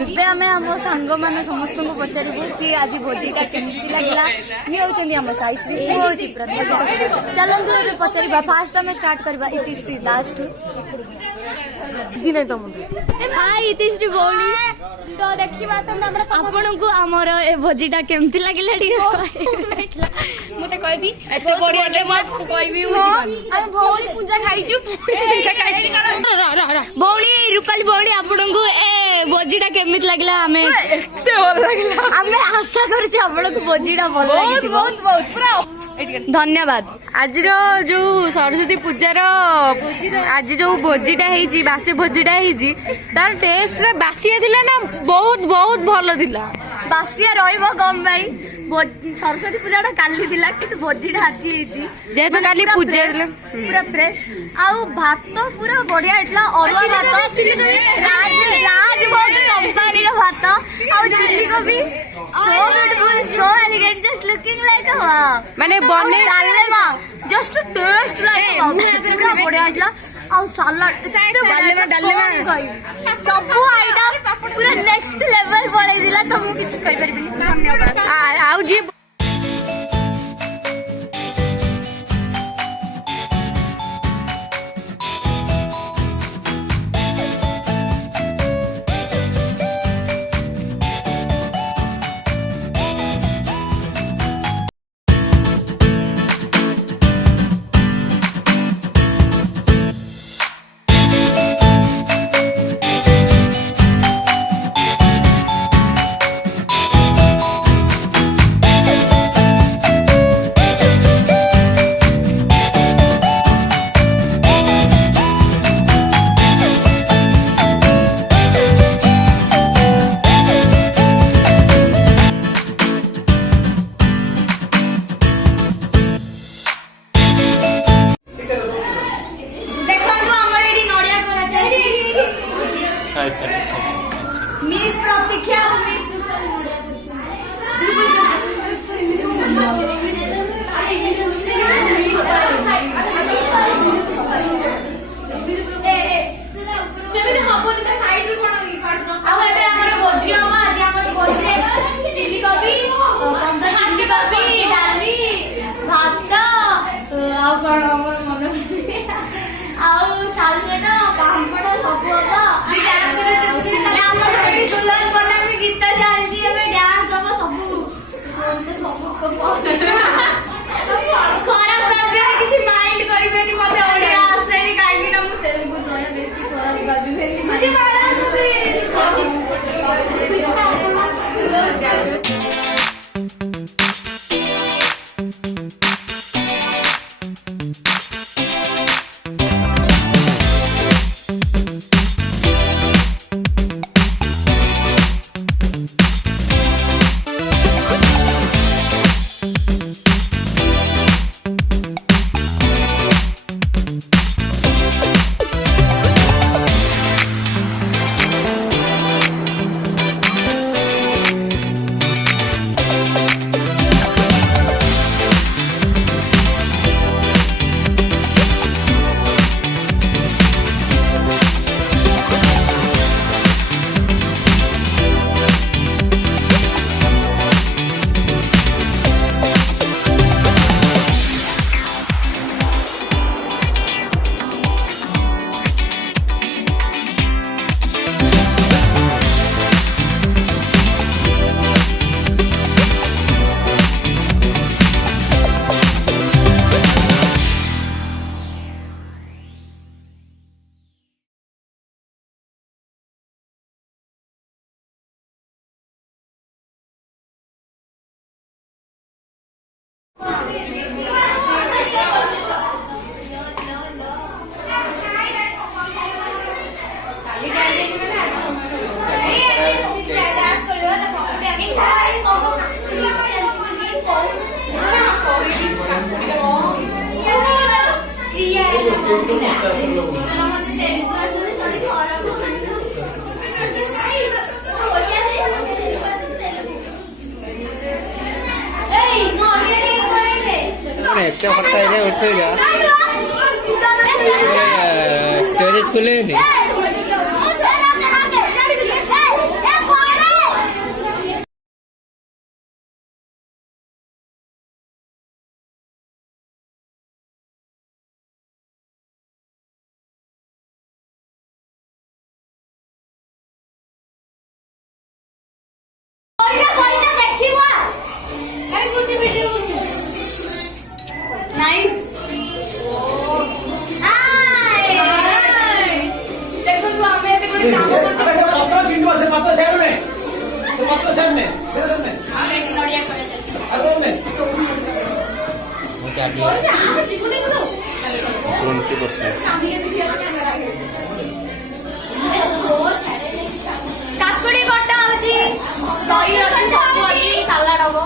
ଏବେ ଆମେ ଆମ ସାଙ୍ଗମାନେ ସମସ୍ତଙ୍କୁ ପଚାରିବୁ କି ଆଜି ଭୋଜିଟା କେମିତି ଲାଗିଲା। ଇଏ ହଉଛନ୍ତି ଆମ ସାଇଶ୍ରୀ, ମୁଁ ହଉଛି ପ୍ରତିଭା। ଚାଲନ୍ତୁ ଏବେ ପଚାରିବା। ଫାଷ୍ଟ ଆମେ ଷ୍ଟାର୍ଟ କରିବା ଇତିଶ୍ରୀ ଦାସଠୁ। ହାଇ ଇତିଶ୍ରୀ ଭଉଣୀ, ତ ଦେଖିବା ଆପଣଙ୍କୁ ଆମର ଏ ଭୋଜିଟା କେମିତି ଲାଗିଲା ଟିକେ ମତେ କହିବି। ଆମେ ଭଉଣୀ ପୂଜା ଖାଇଛୁ। ଭଉଣୀ ରୂପାଲି ଭଉଣୀ, ଆପଣଙ୍କୁ ଏ ଭୋଜିଟା କେମିତି ଲାଗିଲା? ଆମେ ଏତେ ଭଲ ଲାଗିଲା, ଆମେ ଆଶା କରୁଛୁ ଆପଣଙ୍କୁ ଭୋଜିଟା ଭଲ ଲାଗିଥିବ। ଧନ୍ୟବାଦ। ଆଜିର ଯୋଉ ସରସ୍ୱତୀ ପୂଜାର ଆଜି ଯୋଉ ଭୋଜିଟା ହେଇଛି, ବାସି ଭୋଜିଟା ହେଇଛି, ତାର ଟେଷ୍ଟ ବାସିଆ ଥିଲା ନା ବହୁତ ବହୁତ ଭଲ ଥିଲା। ବାସିଆ ରହିବ କମ ପାଇଁ, ସରସ୍ୱତୀ ପୂଜାଟା କାଲି ଥିଲା କିନ୍ତୁ ଭୋଜିଟା ଆଜି ହେଇଛି ଯେହେତୁ କାଲି ପୂଜା ଥିଲା। ପୁରା ଫ୍ରେଶ ଆଉ ଭାତ ପୁରା ବଢିଆ ହେଇଥିଲା। ଅରୁଆ ଭାତ, ରାଜଭୋଗ କମ୍ପାନୀର ଭାତ ଆଉ ଚିଲି କୋବି, so beautiful, so elegant, just looking like a wow. ମାନେ ବନେ ଡାଲେମା just taste like a wow. ପୁରା ବଢିଆ ହେଇଥିଲା। ଆଉ ସାଲାଡ, ଡାଲେମା ସବୁ ଆଇଟମ ପୁରା ନେକ୍ସଟ ଲେଭେଲ ପଳେଇଥିଲା। ତ ମୁଁ କିଛି କହିପାରିବିନି। ଧନ୍ୟବାଦ। ଆଉ ଯିଏ मिस प्रतीक्षा मिस चिली कोबी, डाली, भात सालड, पापड़ सब दुल्हन बना गीत चलती डांस हम सब खराब किसी माइंड करें मत ओडिया आसेनी कहीं तेलुगु खराब स्टोरेज खुले नहीं କାକୁଡି କଟା ହଉଛି, ଦହି ଅଛି, ସବୁ ଅଛି, ସାଲାଡ ହବ।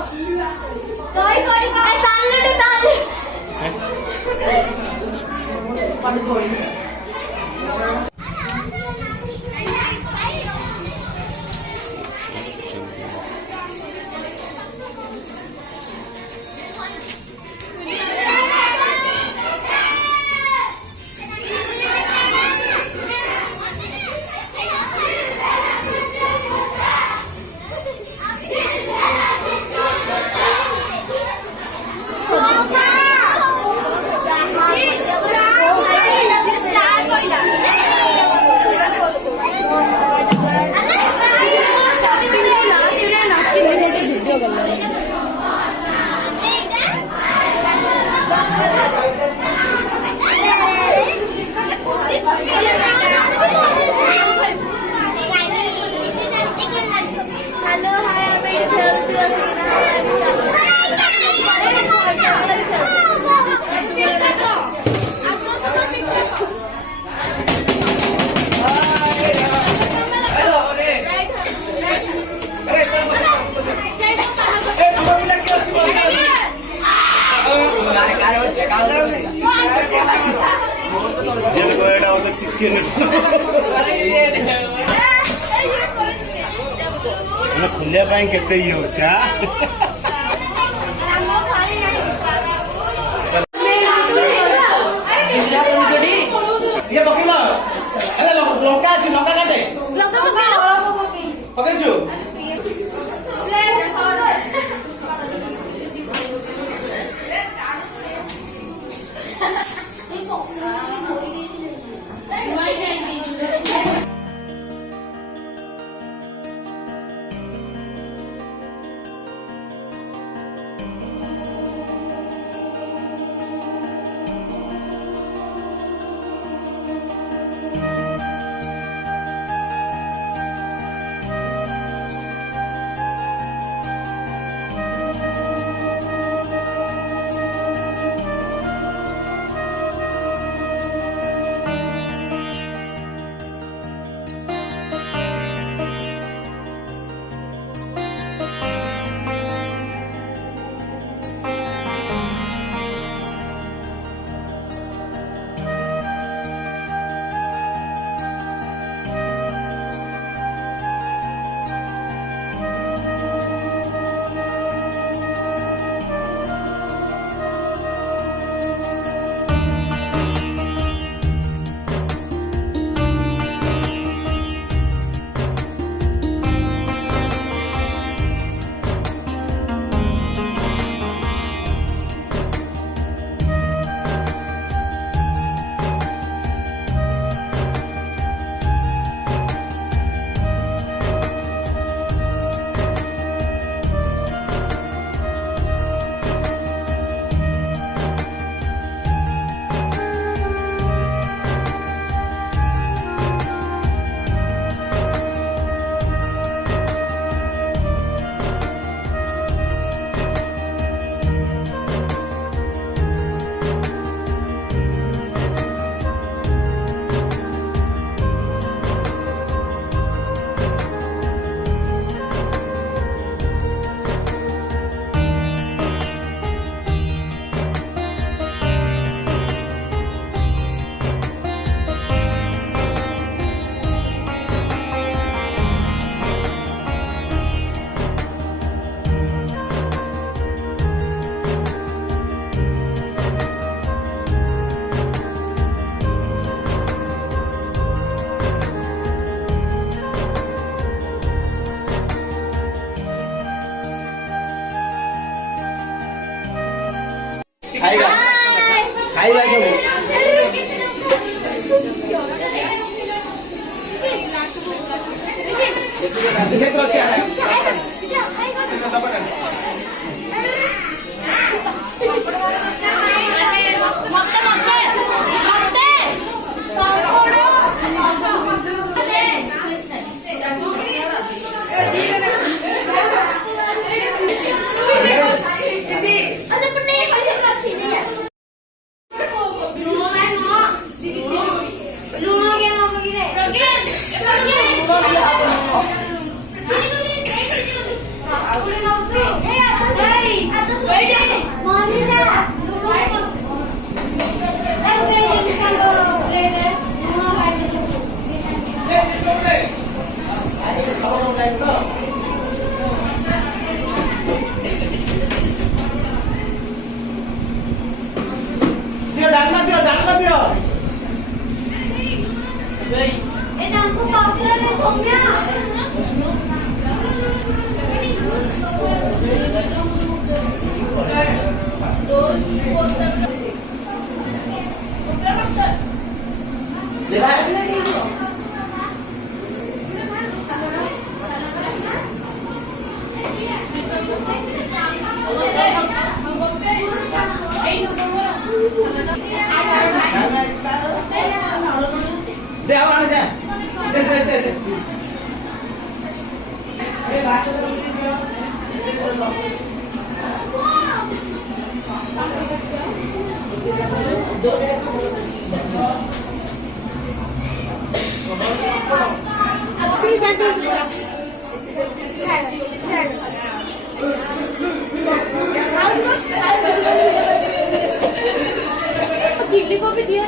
खुलिया केते ही हो लंका अच्छी लंका काटे पकड़ू खाइबा खाइबा चिल्ली को भी दिया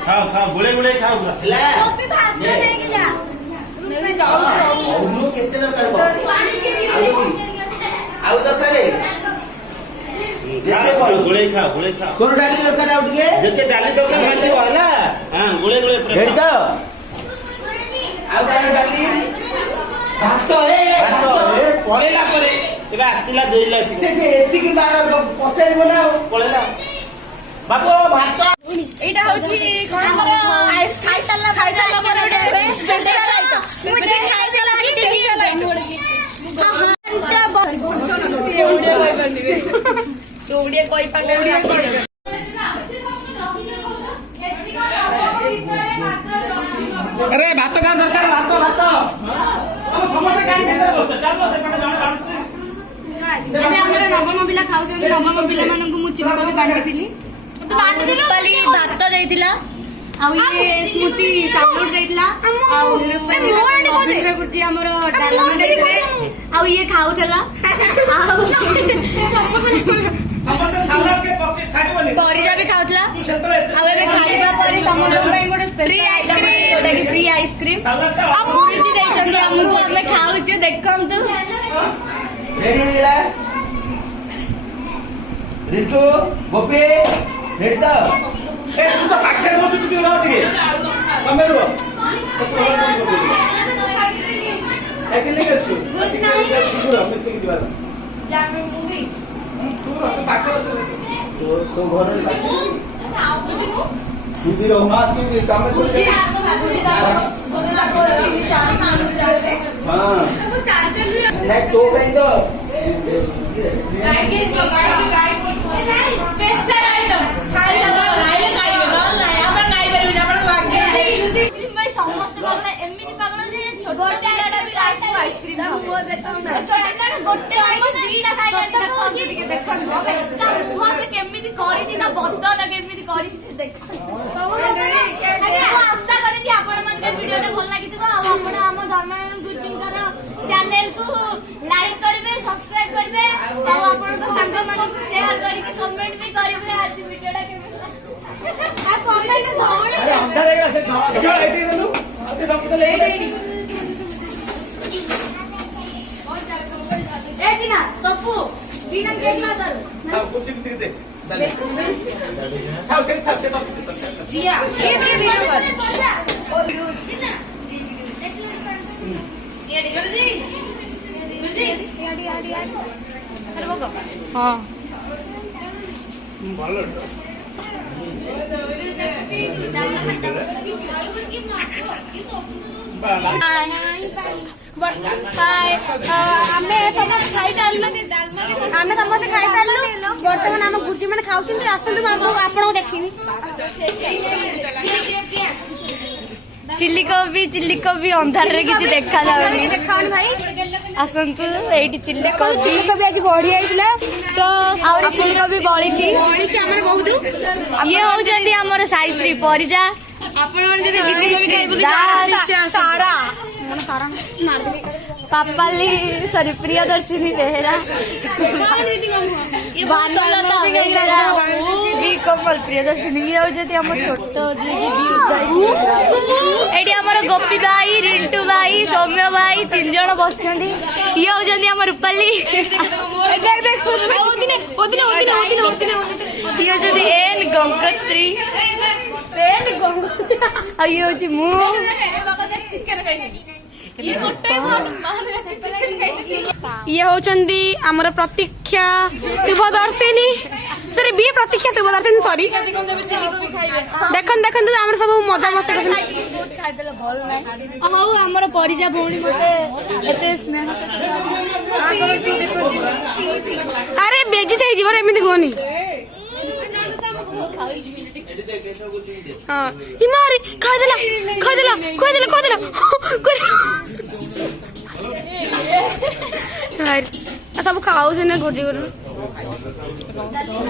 खाओ खाओ गुड़े गुड़े खाओ खिला केते दरकार आउ दरकार गुड़े खाओ तोर डाली दरकार आउ टिके जते डाली दरकार भाजी होला हां गुड़े गुड़े रेडी तो आउ डाली भात पळेला परे एबे आस्तिला देइला से एति की बार पचारिबो ना पळेला बाबू भात एटा होची कोन आइस खाई साला पर ओटे स्पेशल आइटम मुझे खाई साला की स्पेशल आइटम चौड़िया कोई पाले अरे भात का दरकार भात हम समस्त काई के बोलते चलो से पटे जण ଏବେ ଆମର ନବମ ପିଲା ଖାଉଛନ୍ତି ନବମ ପିଲାମାନଙ୍କୁ ମୁଁ ଚିନି କୋବି ବାଣ୍ଟିଥିଲି କାଲି ଭାତ ଦେଇଥିଲା ଆଉ ଇଏ ସ୍ମୃତି ସାଲୁଟ ଦେଇଥିଲା ଆଉ ରବୀନ୍ଦ୍ର ଗୁରୁଜୀ ଆମର ଡାଲମା ଦେଇଥିଲେ ଆଉ ଇଏ ଖାଉଥିଲା ଆଉ ପରିଜା ବି ଖାଉଥିଲା ଆଉ ଏବେ ଖାଇବା ପରେ ସମସ୍ତଙ୍କ ପାଇଁ ଗୋଟେ ଫ୍ରି ଆଇସ୍କ୍ରିମ ଯୋଉଟା କି ଫ୍ରି ଆଇସ୍କ୍ରିମ ଗୁରୁଜୀ ଦେଇଛନ୍ତି ଆମକୁ ଆମେ ଖାଉଛୁ ଦେଖନ୍ତୁ रेडी दिला रितु गोपी रेडी तो ए तू तो पाखे बोलू तू रह दिए कमे रो एकेले केसु गुड नाइट तू मिसिंग दिवा जामे मूवी तू रह तो पाखे तो घर रे पाखे तू भी रह हां तू भी काम कर गुजी हां को चार मान रहे हां तो चाहते नहीं तो कहीं तो स्पेशल आइटम खाई लगा लाइले खाइबे न लाइ आपण खाइ परबिना आपण भाग्य आइसक्रीम भाई समस्त पागल एमिनी पागल जे छोटा पिलाटा भी लास्ट आइसक्रीम मुह देखौ ना छोटा पिलाटा गोटे आइसक्रीम दीटा खाइ करता कोन टिके देखौ ता मुह से केमिति करिछि ना बदल केमिति करिछि देखौ आगे आशा करि छी आपण मन के वीडियोटा भल लागितबा आ आपण हम धर्मानंद गुरुजींकर चैनल को लाइक करबे सब्सक्राइब करबे आ आपण तो संग मन को शेयर करि के कमेंट भी करबे आज वीडियोटा के आ कमेंट धोले अरे अंदर रहेगा से चल एटी देलु अबे दम तो ले ए जीना तप्पू दीना केला दर हां कुछ ठीक दे हां सेट था सेट जिया ये वीडियो कर ओ वीडियो जीना ये गुरुजी अरे वो हां बोलो ଆମେ ସମସ୍ତେ ଖାଇସାରିଲୁ ବର୍ତ୍ତମାନ ଆମ ଗୁରୁଜୀ ମାନେ ଖାଉଛନ୍ତି ଆସନ୍ତୁ ମୁଁ ଆପଣଙ୍କୁ ଦେଖିନି ଚିଲ୍ଲି କୋବି ଅନ୍ଧାରରେ କିଛି ଦେଖା ଯାଉନି ଦେଖାଉନି ଭାଇ ଆସନ୍ତୁ ଏଇଠି ଚିଲ୍ଲି କୋବି ଆଜି ବଢି ଯାଇଥିଲା ତ ଆହୁରି ଚିଲ୍ଲି କୋବି ବଳିଛି ଆମର ବହୁତ ଇଏ ହଉଛନ୍ତି ଆମର ସାଇଶ୍ରୀ ପରିଜା ଆପଣ ମାନେ ଯଦି ଚିଲ୍ଲି କୋବି ଖାଇବାକୁ ସାରା ମାରିଦେବି पापाली सॉरी प्रियदर्शिनी बेहेरा भानुलता बेहेरा बी कमल प्रियदर्शिनी ये होती हम छोट एटी आमर गोपी भाई रिंटू भाई सौम्य भाई 3 जण बस ये होती आम रूपाली ये होती एन गंगोत्री ये हूँ मु ये होचंदी आमर प्रतीक्षा शुभदर्शिनी सॉरी बी प्रतीक्षा शुभदर्शिनी सॉरी देखन देखन आमर सब मजा मस्ती करछन हौ हमर परिजा भौणी मते एते स्नेह अरे बेजी थे जीवन एमिति कोनी हां हिमारी खादेला खादेला खादेला खादेला सब खाओ से ना गुर्जी गुरु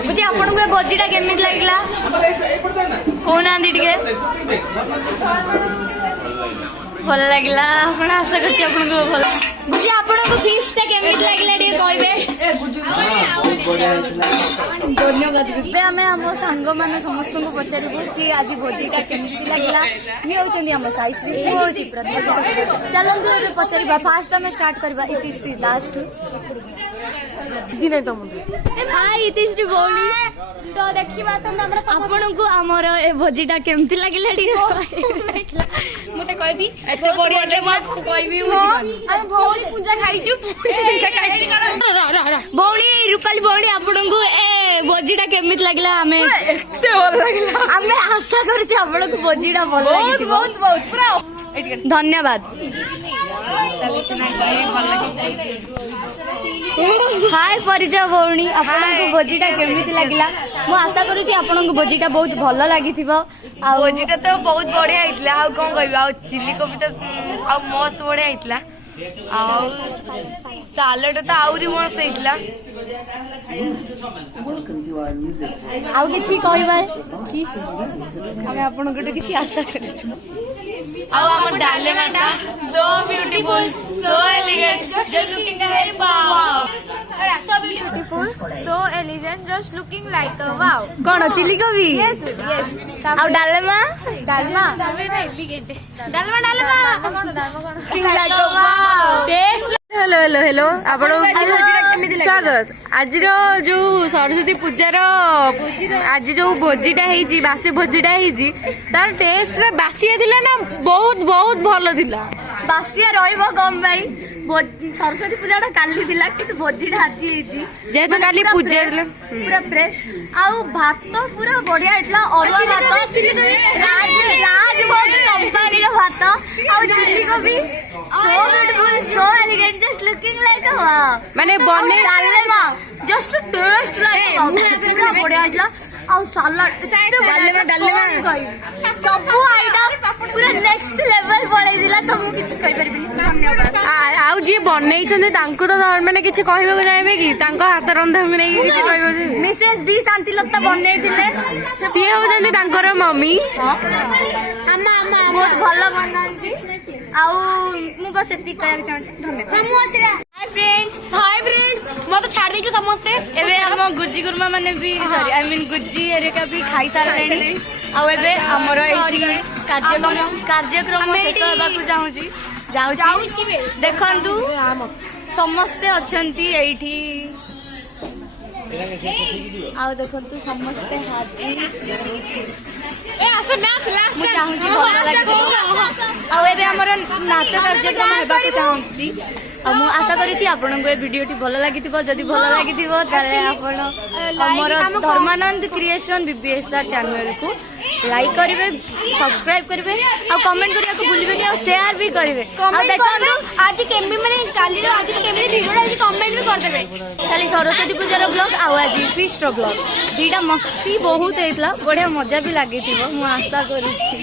बुझे आपन को भोजीटा केमित लागला हो नांदी टिके भल लागला आपण आशा करछि आपन को भल बुझे आपन को फीसटा केमित लागला टिके कहबे धन्यवाद बे हमें हम संग माने समस्त को पचारिबो कि आज भोजीटा केमित लागला ये होचंदी हम साईश्री हो होची प्रत्येक चलंतु एबे पचारिबा फास्ट हमें स्टार्ट करबा इतिश्री दास टू हाय इतिश्री भौणी तो देखिबा त हमरा आपन को हमर ए भोजीटा केमिति लागिला टिके मते कहबी एते बढ़िया जे मत कहबी बुझिबानी हम भौणी पूजा खाइछु भौणी रूपाली भौणी आपन को ए भोजीटा केमिति लागिला हमें एते भल लागिला हमें आशा करछि आपन को भोजीटा भल लागिथि बहुत बहुत पूरा धन्यवाद हाय परिजा भौणी आपन को भोजीटा केमिति लागिला मु आशा करूछि आपन को भोजीटा बहुत भल लागिथिबो आ भोजीटा तो बहुत बढ़िया आइतला आ कोन कहबी आ चिली कोबी तो आ मस्त बढ़िया आइतला आ सालड तो आउरी मस्त आइतला आउ किछि कहबा कि हमें आपन को किछि आशा करूछु आ हमर डालेमाटा so beautiful so elegant just looking very wow so beautiful so elegant just looking like a wow कौन चिली कोबी yes yes ଆଉ ଡାଲମା ଡାଲମା ଏଲିଗେଣ୍ଟ ଡାଲମା ଡାଲମା କଣ looking like a wow taste hello hello hello आपण स्वागत आज जो सरस्वती पूजार आज जो भोजीटा है बासी भोजीटा है तार टेस्ट बासिया थिला ना बहुत बहुत भलो थिला बासिया रहइबो कम भाई सरस्वती पूजाटा काली थिला किंतु भोजीटा आज हेजी जेहेतु काली पूजा पूरा फ्रेश आउ भात पूरा बढ़िया हेतला अरुआ भात राजभोग कंपनी रो भात आउ चिली कोबी so beautiful so elegant just looking like a wow माने बने डालेमा जस्ट टेस्ट लाइक पूरा बढ़िया हेतला आउ सलाड डालेमा सब आइटम पूरा नेक्स्ट लेवल बढ़ाई दिला तो मु किछ कहि परबिनी धन्यवाद आउ जे बनै छने तांको तो माने किछ कहबो जायबे कि तांको हाथ रंधा में नै किछ कहबो मिसेस बी शांतिलता बनै दिले सी हो जंदी तांकर मम्मी अम्मा अम्मा बहुत भलो बनांती आउ मु बस एति कहया चाहछि धन्यवाद मु अछि हाय फ्रेंड्स म तो छाड़ देछु समस्त एबे हम गुज्जी गुरमा माने भी sorry I mean Gujji areca भी खाई सारलेनी आउ एबे हमर एठी कार्यक्रम शेष हेबाकू चाहूछि जाउछि देखंतु समस्त अछंती एठी आउ देखंतु समस्त हाजी ए आसे नाच लास्ट मु चाहूछि भल लागि आउ एबे हमर नाच कार्यक्रम हेबाकू चाहूछि मु आशा करिछि आपन को ए वीडियोटी भल लागिथिबो जदि भल लागिथिबो ताले आपन हमर धर्मानंद क्रिएशन bbsr चैनल को लाइक करिवे सब्सक्राइब करिवे आ कमेंट करिया को भूलिबे कि आ शेयर भी करिवे आ देखंतु आज केमबी माने काली रो आज केमबी वीडियो आज कमेंट भी कर देबे खाली सरस्वती पूजा रो ब्लॉग आ आज फीस्ट रो ब्लॉग दीटा मस्ती बहुत हेतला बढ़िया मजा भी लागिथिबो मु आशा करिछि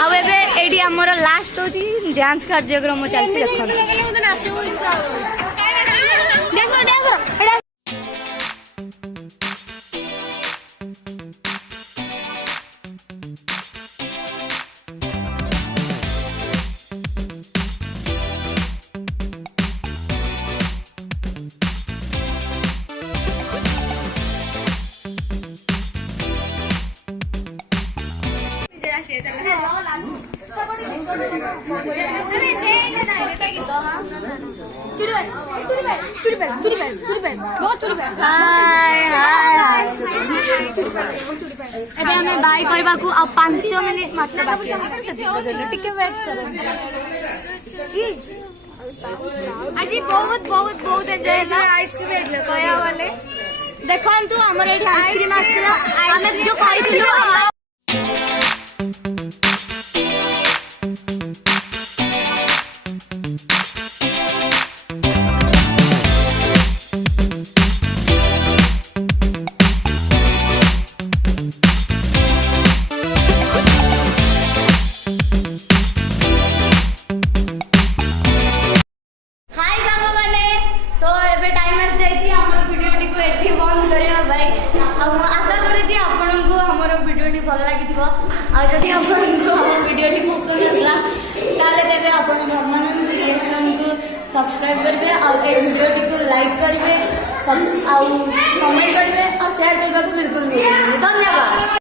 आ एबे एडी हमर लास्ट होची डांस कार्यक्रम चलछि देखंतु देखो देखो ଏବେ ଆମେ ବାଇ କରିବାକୁ ଆଉ 5 ମିନିଟ୍ ମାତ୍ର ବାକି ଟିକେ ୱେଟ୍ କରନ୍ତୁ। ଆଜି ବହୁତ ବହୁତ ବହୁତ ଏନ୍ଜୟ ହେଲା। ଆଇସ୍କ୍ରିମ୍ ହେଇଥିଲା କହିବାକୁ ଗଲେ ଦେଖନ୍ତୁ ଆମର ଏଇଠି ଆଇସ୍କ୍ରିମ୍ ଆସିଥିଲା ଆମେ ଯୋଉ ଖାଇଥିଲୁ। भिडियोटी भल लगी जदि आपको भिडियोटी पसंद आसला तेज आप धर्मानंद रिएक्शन को सब्सक्राइब करेंगे भिडियोटी को लाइक करेंगे कमेंट करेंगे और शेयर करने को बिल्कुल नहीं धन्यवाद।